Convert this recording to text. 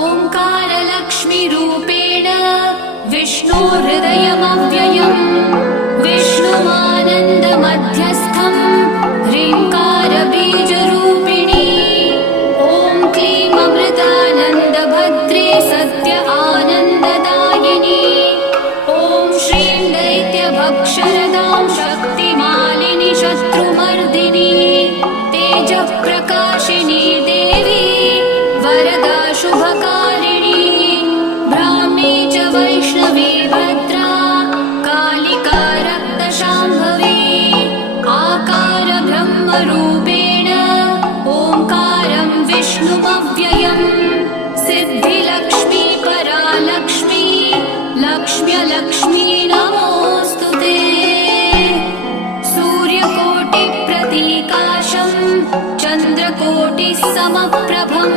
ओङ्कारलक्ष्मीरूपेण विष्णुहृदयमव्ययम् विष्णुमानन्दमध्यस्थम् ह्रीङ्कारबीजरूपिणी ॐ क्लीं अमृतानन्दभद्रे सत्य आनन्ददायिनी ॐ श्रीं दैत्यभक्षरदां शक्तिमालिनि शत्रुमर्दिनी तेजःप्रकाशिनी देवी वरदा शुभकारिणी ब्राह्मी च वैष्णवी भद्रा कालिका रक्तशाम्भवी आकार ब्रह्मरूपेण ओङ्कारं विष्णुमव्ययम् सिद्धिलक्ष्मी परालक्ष्मी लक्ष्म्यलक्ष्मी नमोऽस्तुते सूर्यकोटिप्रतीकाशं चन्द्रकोटिसमप्रभम्